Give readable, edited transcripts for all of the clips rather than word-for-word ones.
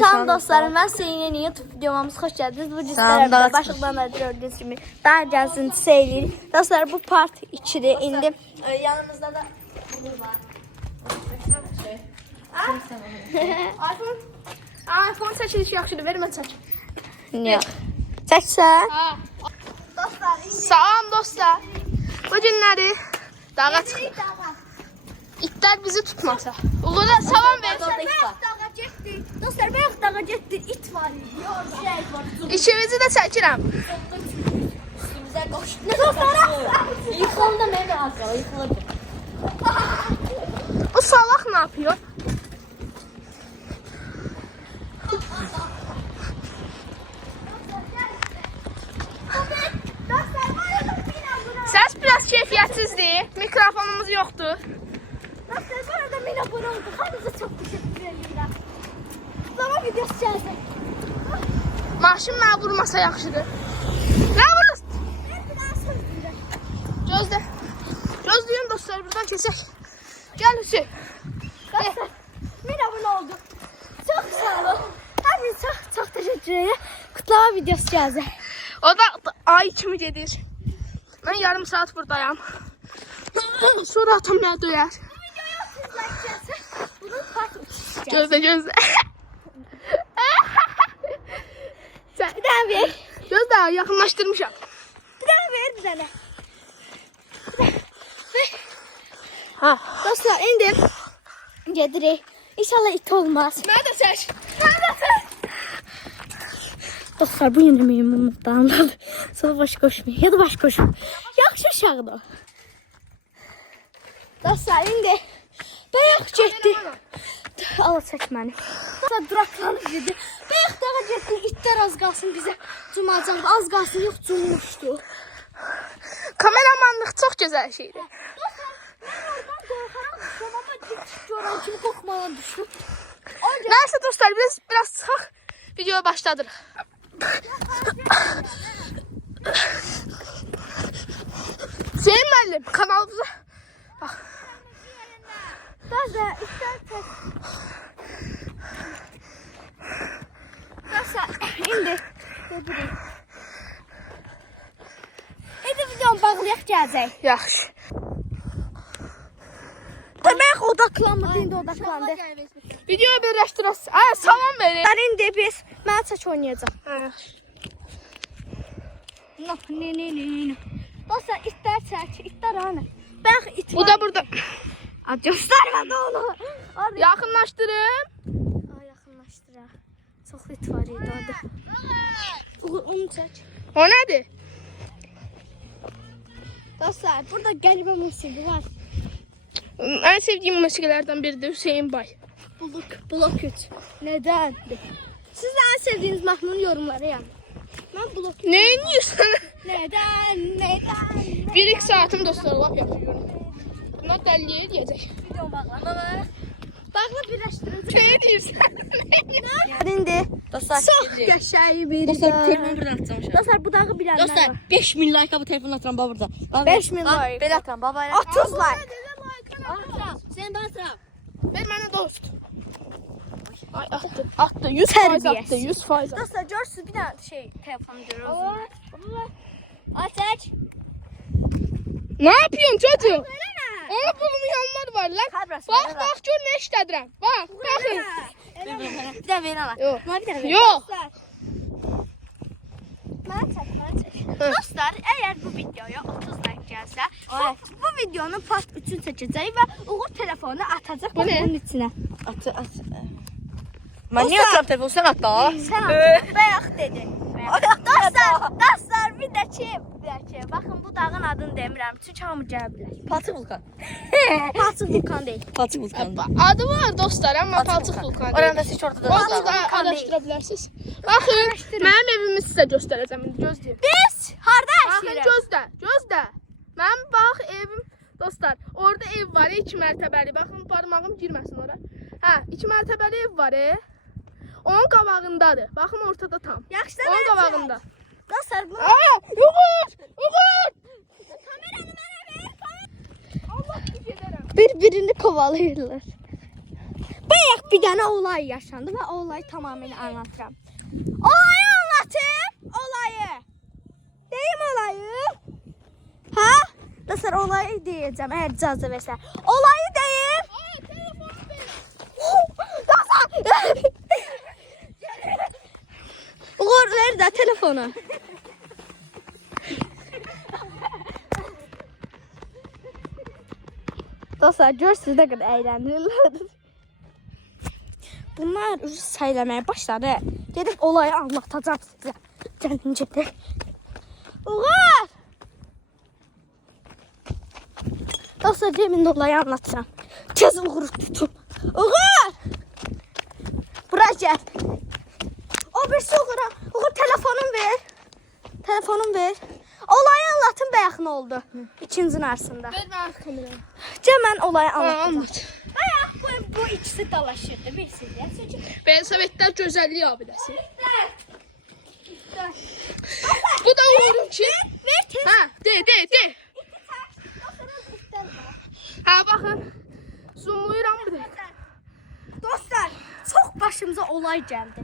Salam dostlarım, ben senin YouTube videomuz hoş geldiniz. Bu cüzlerle başlıktan da gördüğünüz gibi daha gelsin seyleyin. Dostlar bu part 2'dir. İndi yanımızda da bu var. iPhone seçilişi yaxşıdır, ver mən çək. Niyə? Çəksən? Dostlar, salam dostlar. Bu günləri dağa çıxır. İtler bizi tutmasa. Uğur'a salam ver. Dostlar bayaq dağa getdi. İt var. İkimizi də çəkirəm. Üstümüzə qoş. Nə dostlar? Yıxıldı mən azal, yıxıldı. O salak ne yapıyor? Ses biraz keyfiyyətsizdir. Mikrofonumuz yoktur. Dostlar bu arada mən abone oldum. Hepinize çok teşekkür ederim. Zaman videosu çəkəcək. Maşın mənə vurmasa yaxşıdır. Nə vurursun? Gözlə. Gözləyin dostlar, buradan keçək. Gəl Hüseyin. Dostlar, mən abone oldum. Çok sağ olun. Hepinize çok teşekkür ederim. Kutlama videosu çəkəcək. O da ay kimi gedir. Ben yarım saat buradayım. Sonra atam mənə döyər. Gözle gözle. Bir daha ver. Gözle yakınlaştırmışım. Bir daha ver bir tane. Ha. Dostlar indim. Gedirik. İnşallah it olmaz. Ben de seç. Dostlar bu yine memnunluktan anladı. Sonra baş koşmuyor. Ya da baş koşmuyor. Yaxşı uşaqdır. Dostlar indi. Bayaq getdi. Al çək məni. Dostlar duraklanıb dedi. Bayaq dağa getdi. İtlər az qalsın bizə cumacaqdı. Az qalsın yox cummuşdu. Kameramanlıq çox gözəl şeydir. Dostlar mən oradan qorxaram. Amma dik göran kimi qorxmadan düşdüm. Nəysə dostlar biz biraz çıxaq. Videoya başladırıq. Hüseyin müəllim kanalımıza bax. Dostlar istersen. Dostlar indi. İndi videonu bağlayaq gələcək. Yaxşı. Demək odaklanmadı, indi odaklandı. Videoyu birləşdirəsiz. Ay salam verin. Ben indi biz mən çək oynayacağam. Ne. Dostlar itlər çək, itlər hanı? Bax it. Bu da burada. Göstermedi onu. Yakınlaştırın. Yakınlaştırın. Çok it var idi orada. Onu çek. O nedir? Dostlar burada qəribə musiqi var. En sevdiğim musiqilərdən biri de Hüseyin Bay. Blok 3. Neden? Siz de en sevdiğiniz mahnının yorumları yani. Ben blok 3. Ne yiyorsun? Neden? 1-2 saatim dostlar laf yapıyorum. Bunlar dəlliyə deyəcək. Video bağlanır. Bağla birləşdirəcək. Şey deyirsən? İndi dostlar çox qəşəng bir. Dostlar telefonu buradan atacağım. Dostlar bu dağı bilənlər var. Dostlar 5000 like bu telefonu atıram burada. 5000 like. Belə atıram baba. 30 like. Sen bana atıram. Ver mənə dost. Ay attı. Attı 100% attı. 100% attı. Dostlar görürsünüz bir dənə şey telefonu görürsünüz. Ay çək. Ne yapıyorsun çocuğum? Onu bulmayanlar var lan. Bak gör ne işlədirəm. Bakın. Bir daha ver ala. Yok. Yok. Dostlar eğer bu videoya 30 like gəlsə, bu videonun part 3'ünü çəkəcək və Uğur telefonu atacaq bunun içinə. At. Ben niye atıram telefonu sen at da. Sen at. Bayaq dedin. Dostlar bir də ki, baxın bu dağın adını demirəm. Çünki hamı gələ bilər. Palçıq vulkan. Palçıq vulkan deyil. Palçıq vulkan. Adı var dostlar ama palçıq vulkan deyil. Oranda siz ortada da. Onu da araşdıra bilərsiniz. Baxın, mənim evimi sizə göstərəcəm. Gözləyin. Biz harda yaşayırıq? Baxın, gözlə. Mənim bax evim dostlar. Orada ev var, 2 mərtəbəli. Baxın, parmağım girməsin ora. Hə, 2 mərtəbəli ev var. Onun qabağındadır. Baxın ortada tam. Yaxşı da onun qabağında. Dostlar bu. Uğur! Kameranı mənə ver. Allah bir gedərəm. Birbirini kovalayırlar. Bayaq bir dənə olay yaşandı və o olayı tamamilə anlatıram. Olayı anlatım. Olayı. Deyim olayı. Ha? Dostlar olayı deyəcəm əgər icazə versə. Olayı deyim. Telefonu Uğur ver də telefonu. Dostlar görürsünüz nə qədər əyləndirirlər. Bunlar söyləməyə başladı. Gedib olayı anlatacağım sizə. Gəlin gedək. Uğur! Dostlar demin olayı anlatacağım. Tez Uğur'u tutun. Uğur! Bura gəl. O birisi Uğur'a. Uğur telefonun ver. Telefonun ver. Olayı anlatın bayaq nə oldu? İkincinin arasında. Ver bana kameranı. Mən olayı anlatacağım. Anlat. Bayaq bu ikisi dalaşırdı. Bilirsiniz ya. Ben Sovetler Gözəllik abidəsi. Bu da Uğur'un ki. Ver tez. Ha, de. Ha bakın. Zoomlayıram bir de. Dostlar, çok başımıza olay gəldi.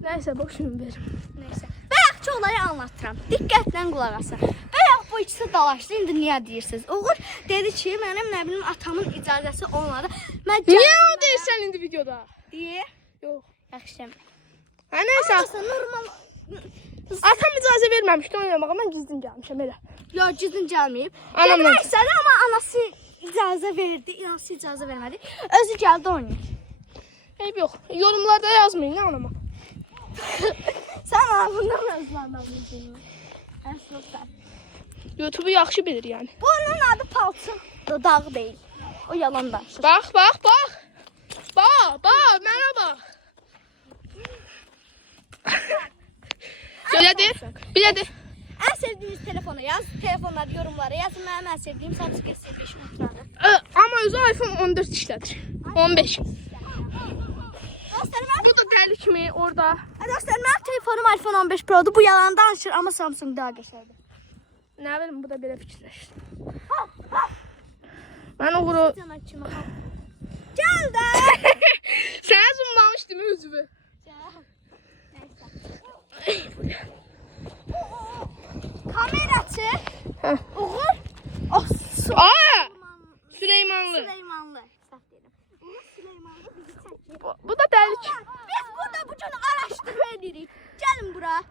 Neyse boşunu verim. Neyse. Bayaqçı olayı anlatıram. Diqqətlə qulaq asın. Bayaq bu ikisi dalaşdı. İndi niyə deyirsiniz? Uğur dedi ki, mənim nə bilim atamın icazəsi olmadı. Mən Niye o değilsen indi videoda? deyə. Yok. Yaxşı. Ha neyse. Aslında normal. Atam icazə verməmişdi oynamağa. Mən gizlin gəlmişəm elə. Yo, gizlin gəlməyib. Anamla. Gəlmək istədi amma anası icazə verdi. İnansı icazə vermədi. Özü gəldi oynayır. Eyb yox. Yorumlarda yazmayın nə anama. Sən ağzından özləndən bildin. Əsaslar. YouTube'u yaxşı bilir yani. Bunun adı palçı. Dağ değil. O yalan danışır. Bak. Bak mənə bax. Bir de. En sevdiğiniz telefonu yaz. Telefonlar yorumlara yazın. Benim en sevdiğim Samsung S5 Ultra'dır. Ama özü iPhone 14 işlədir. 15. Dostlarım, Bu da dəli kimi orada. dostlarım benim telefonum iPhone 15 Pro'du. Bu yalan danışır ama Samsung daha geçerli. Nə bilim bu da belə fikirləşdi. Mən Uğur'u... Gel de. Sənə zoomlamışdım özümü. Kameracı. Heh. Uğur. Oh, Aa! Süleymanlı. Süleymanlı. Uğur Süleymanlı bizi çekiyor. Bu da dəli ki. Biz burada bu canı araştırma edirik. Gelin bura.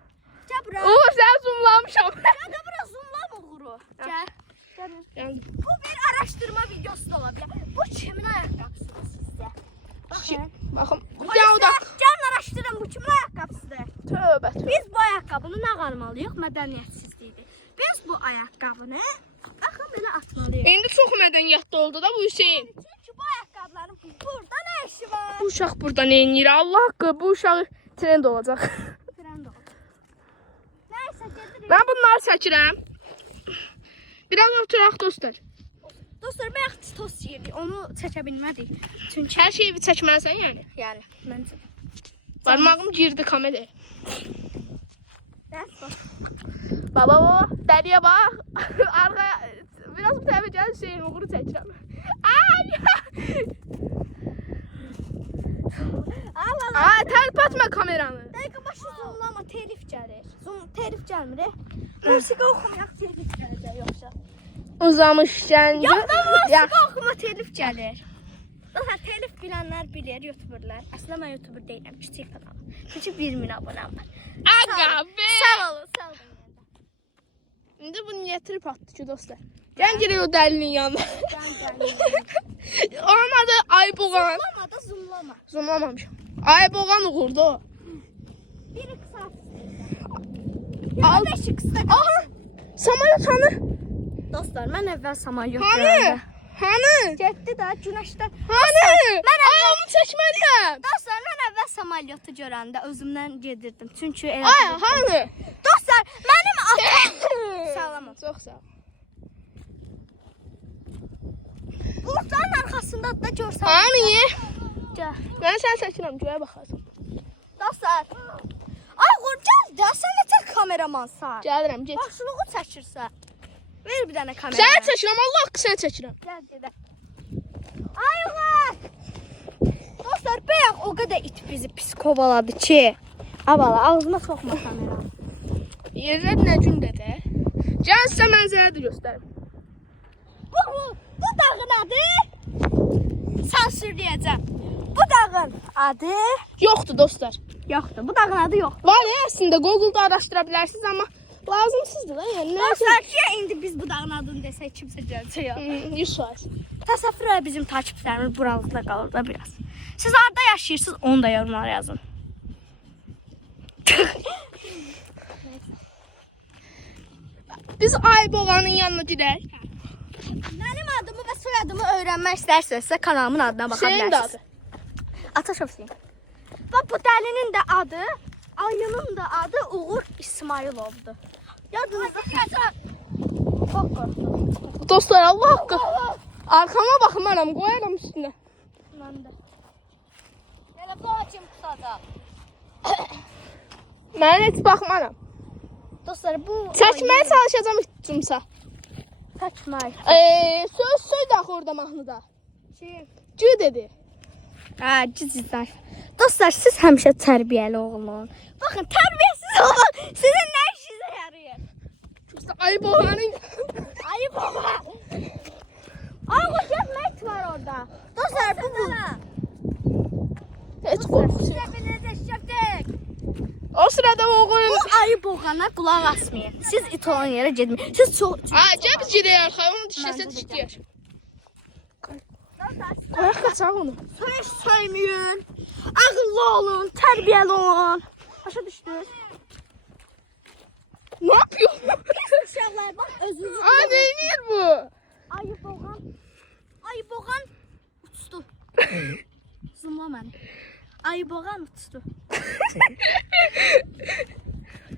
Gel bura. Uğur səni zoomlamışam. Gel de bura zoomlama Uğur'u. Gel. Gelin. Yəni, Bu bir araştırma videosu da olabilir. Bu kimin ayakkabısıdır sizce? Bakın. baxın. Gəl o da. Gelin araştırın bu kimin ayakkabısıdır? Tövbə. Biz bu ayakkabını ne qalmalıyıq? Mədəniyyətsizlikdir. Biz bu ayakkabını bakın belə atmalıyıq. İndi çox mədəniyyətli oldu da bu Hüseyin. Çünki bu ayakkabıların burada ne işi var? Bu uşaq burada nə edir? Allah haqqı bu uşaq trend olacaq. Trend oldu. Neyse gedirik. Mən bunları çəkirəm. Biraz oturaq dostlar. Dostlar bayaq tost yedik. Onu çəkə bilmədik. Çünki Hər şeyi bir çəkməlisən yəni. yani məncə. Parmağım girdi kameraya. Dərs Baba o dəliyə bax. Arxaya biraz bu tərəfə gəl Hüseyin Uğur'u çəkirəm. Ay! Allah. Ay, tərpətmə atma kameranı. Dəqiqə başı zoomlama, telif gəlir. Telif gəlmir. Musiqi oxumayaq, telif gələcək yoxsa. Uzamış gəncə. Yox da musiqi oxuma telif gəlir. Daha telif bilənlər bilir, youtuberlar. Əslində mən youtuber deyiləm, kiçik kanalım. Çünki 1000 abunəm var. Aga be. Sağ olun. İndi bu niyə trip atdı ki dostlar? Gən girək o dəlinin yanına. Onun adı Ayboğan. Zoomlama da zoomlama. Zoomlamamışam. Ayboğan Uğur'du o. Biri kısa. Al. Ya da kısa. Aha! Samolyot hanı? Dostlar, mən əvvəl samolyot Hanı? Hanı? Getdi də günəşdə. Hanı? Mən Ay onu çəkməliyəm. Dostlar, mən əvvəl samolyotu görəndə özümdən gedirdim. Çünki elə Ay bilirdim. hanı? Dostlar, mənim atam Sağlam ol. Çox sağ ol. Buludların arxasında da görsən. Hanı? Gəl. Mən səni çəkirəm, göyə baxasın. Dostlar. Ay Uğur, gəl də, sən necə kameramansan? Gəlirəm, get. Başlığı çəkirsən. Ver bir dənə kamera. Səni çəkirəm, Allah haqqı səni çəkirəm. Gəl gedək. Ayılar! Dostlar, bayaq o qədər it bizi pis kovaladı ki. Abala, ağzıma soxma kamera. Yerlər nə gündədir? Gəl sizə mənzərəni də göstərim. Bu dağın adı sansürləyəcəm. Bu dağın adı Yoxdur dostlar. yoxdur. Bu dağın adı yoxdur. Var ya əslində Google-da araşdıra bilərsiniz amma lazımsızdır da yəni. Dostlar, ki indi biz bu dağın adını desək kimsə gələcək ya. 100%. Təsəvvür edin bizim takipçilərimiz buralarda qalır da biraz. Siz harda yaşayırsınız onu da yorumlara yazın. Biz Ayboğanın yanına gedək. Mənim adımı və soyadımı öyrənmək istərsənizsə kanalımın adına baxa Senin də bilərsiniz. adı. Ataşov Hüseyin. Və bu dəlinin də adı, ayının da adı Uğur İsmailovdur. Yadınızda saxlayın. Çok korktum. Dostlar Allah haqqı. Arkama baxmaram, qoyaram üstünə. Mən də. Telefon kim tutacaq? Mən heç baxmaram. Dostlar bu Çəkməyə çalışacağam üçümsə. Çəkmək. Söz axı orada mahnıda. Kim? Gü dedi. Ha, cizizler. Dostlar siz həmişə tərbiyəli olun. Baxın, tərbiyəsiz olun. Sizin nə işinizə yarayır? Ayboğanın Ayıp baba. Ağır getmək var orada. Dostlar bu. heç qorxusu. O sırada oğlum. Bu ayı boğana qulaq asmayın. Siz it olan yerə getməyin. Siz çox Gəl biz gedək arxaya, onu düşəsə düşdüyər. Ayaq qaçaq onu. Söz söyləyin. Ağıllı olun, tərbiyəli olun. Başa düşdünüz? Ne yapıyor? Uşaqlar bax özünüzü. Aa, neynir bu? Ayı boğan. Ayı boğan uçdu. Zoomla məni. Ayı boğan uçdu.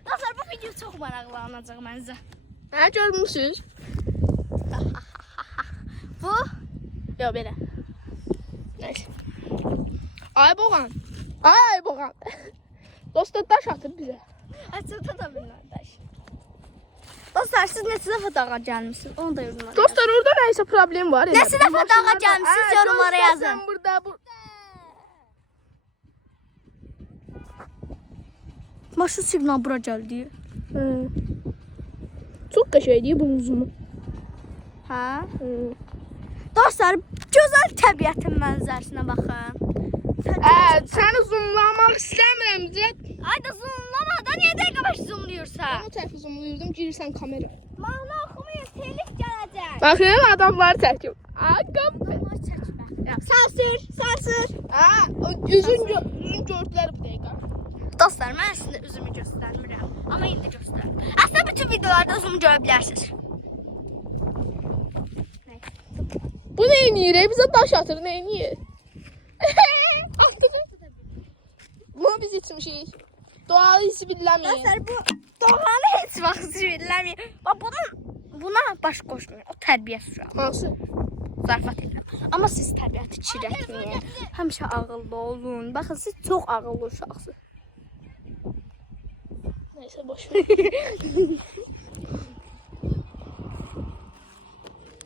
Dostlar bu video çox maraqlanacaq məncə. Hə, görmüsünüz? Bu Yox, belə. Neyse. Ayboğan. Ayboğan. Dostlar daş atır bizə. açıqda da bilmərdaş. Dostlar siz neçə dəfə dağa gəlmisiniz? Onu da yorumlara yazın. Dostlar orada neyse problem var. Neçə dəfə dağa gəlmisiniz yorumlara yazın. Sen burada bu. Maşın siqnal bura gəldi. Çok qəşəngdir bunun uzumu. Hə? Dostlar, gözəl təbiətin mənzərəsinə baxın. Səni zoomlamaq istəmirəm. Ayda zoomlama da niyə dəqiqə başı zoomluyursan? Onu tərəfi zoomluyurdum, girirsən kamera. Mahnı oxumayın, telif gələcək. Baxın, adamları çəkim. Sansür. Üzün gördülər bu dəqiqə. Dostlar, mən sizə üzümü göstərmirəm. Amma indi göstərim. Əslində bütün videolarda üzümü görə bilərsiniz. Bu neyniyir? Bizə daş atır, neyniyir? Bunu biz içmişik. Doğal hissi billəmeyin. Dostlar, bu doğanı heç vaxt zirvələmir. Bax, buna baş qoşmayın. O tərbiyyət uşağı. Hansı? Zarafat edirəm. Amma siz təbiəti çirətməyin. Həmişə ağıllı olun. Baxın, siz çox ağıllı uşaqsınız. Neyse boş ver.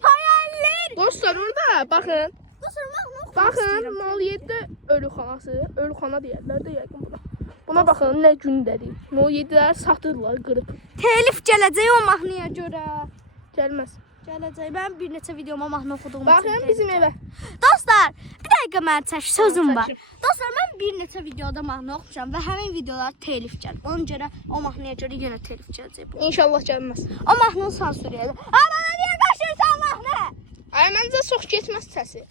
Hayaller. Dostlar orada bakın. Dostlar, mahnı oxumaq Bakın istəyirəm. Maliyet'te ölüxanası. Ölüxana deyərlər də yəqin buna. Buna baxın nə gündədir. Maliyetlər satırlar qırıb. Telif gələcək o mahnıya görə. Gəlməz. Gələcək. Mən bir neçə videoma mahnı oxuduğum Baxın bizim evə. Dostlar, bir dəqiqə mən sözüm var. Çəkin. Dostlar, mən bir neçə videoda mahnı oxumuşam və həmin videolar telif gəlir. Ona görə o mahnıya görə yenə telif gələcək. İnşallah gəlməz. O mahnını sansürləyəcək. Bana niyə qaşırsan mahnı? Ay məncə çox getməz səsi.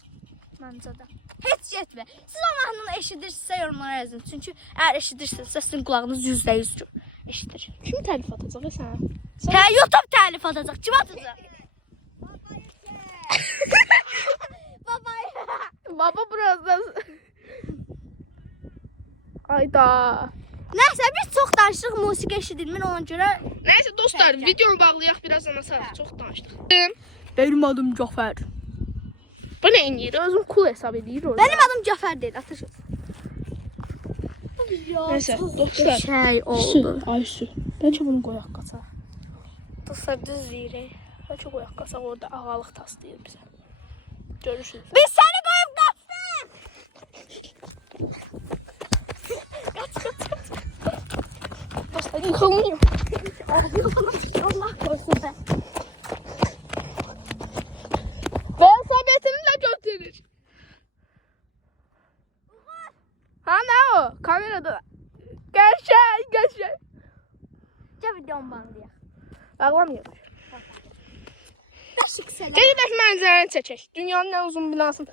Məncə də. Heç getmə. Siz o mahnını eşidirsinizsə yorumlara yazın. Çünki əgər eşidirsinizsə sizin qulağınız %100 eşidir. Kim tərif atacaq sən? Hə, YouTube təlif atacaq. Kim atacaq? Babay. Baba birazdan. Ayda. Nəysə, biz çox danışırıq, musiqi eşidilmir, ona görə... Neyse dostlar videonu bağlayaq birazdan sonra. Çox danışdıq. Benim adım Cafer. Bu nə inir? Özüm cool hesab edir orada. Benim adım Cafer değil, Ataşov. Neyse dostlar. Şey oldu. Ay su. Bence bunu qoyaq qaça. Dostlar, düz deyirik. Bəlkə qoyaq qasaq orada ağalıq taslayır bizə. Görüşürüz. Biz səni qoyub qaçsın. Dostlar yıxılmıyor. Allah korusun be. Və sabitini də götürür. Ha nə o? Kamerada. Gerçək. Gəl videomu bağlayaq. Bağlamayaq. Daşıq sənə. Gələk mənzərəni çəkək. Dünyanın ən uzun binasını.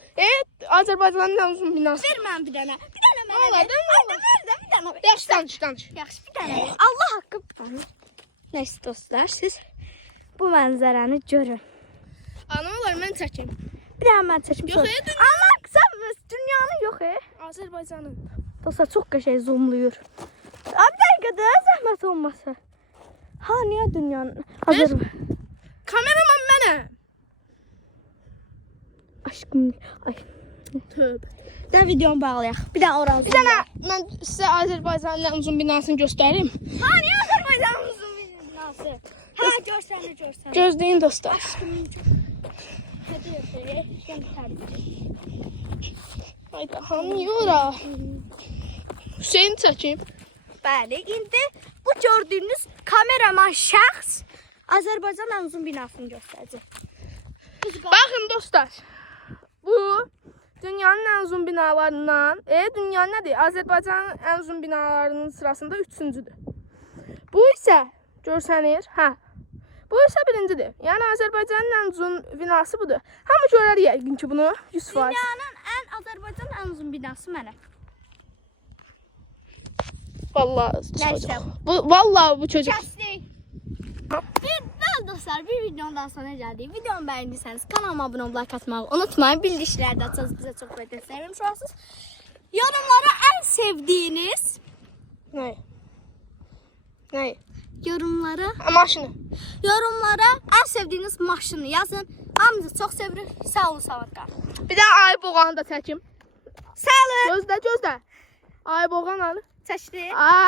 Azərbaycanın ən uzun binası. Ver mən bir dənə. Bir dənə mənə Allah, ver. ver, Ayda ver də bir dənə ver. Yaxşı danış. Yaxşı bir dənə ver. Allah haqqı. Neyse dostlar, siz bu mənzərəni görün. Ana olar mən çəkim. Bir dənə mən çəkim. Yox, Amma qısa dünyanın yox. Azərbaycanın. Dostlar çox qəşəng zoomluyur. Bir dəqiqə də zəhmət olmasa. Ha, niyə dünyanın? Kameraman mənəm. Aşkım, ay. Tövbə. Bir də videomu bağlayaq. Bir də oranı. Bir dənə mən sizə Azərbaycanın ən uzun binasını göstərim. Ha, niyə Azərbaycanın uzun binası? Ha, görsən. Gözləyin dostlar. Aşkım çox. Hadi yapayım. Hayda, hanı ora? Hüseyin çəkim. Bəli, indi bu gördüyünüz kameraman şəxs Azərbaycanın ən uzun binasını göstərəcək. Baxın dostlar. Bu dünyanın ən uzun binalarından, dünyanın nədir? Azərbaycanın ən uzun binalarının sırasında 3-cüdür. Bu isə görsənir, bu isə birincidir. Yəni Azərbaycanın ən uzun binası budur. Hamı görər yəqin ki bunu 100%. Dünyanın Azərbaycanın ən uzun binası mənəm. Vallahi. Nəysə. Vallahi bu çocuk. Kəsdik. Bəli dostlar, bir videonun daha sonuna gəldik. Videomu bəyəndiysəniz kanalıma abunə olub like atmağı unutmayın. Bildirişləri də açsanız bizə çox böyük sevmiş olasınız. Yorumlara ən sevdiyiniz Ne? Yorumlara ən sevdiyiniz maşını yazın. Hamınızı çox sevirik. Sağ olun, sağlıqla. Bir də ay boğanı da çəkim. Sağ olun. Gözlə. Ay boğan alır. Çəkdi. Aa.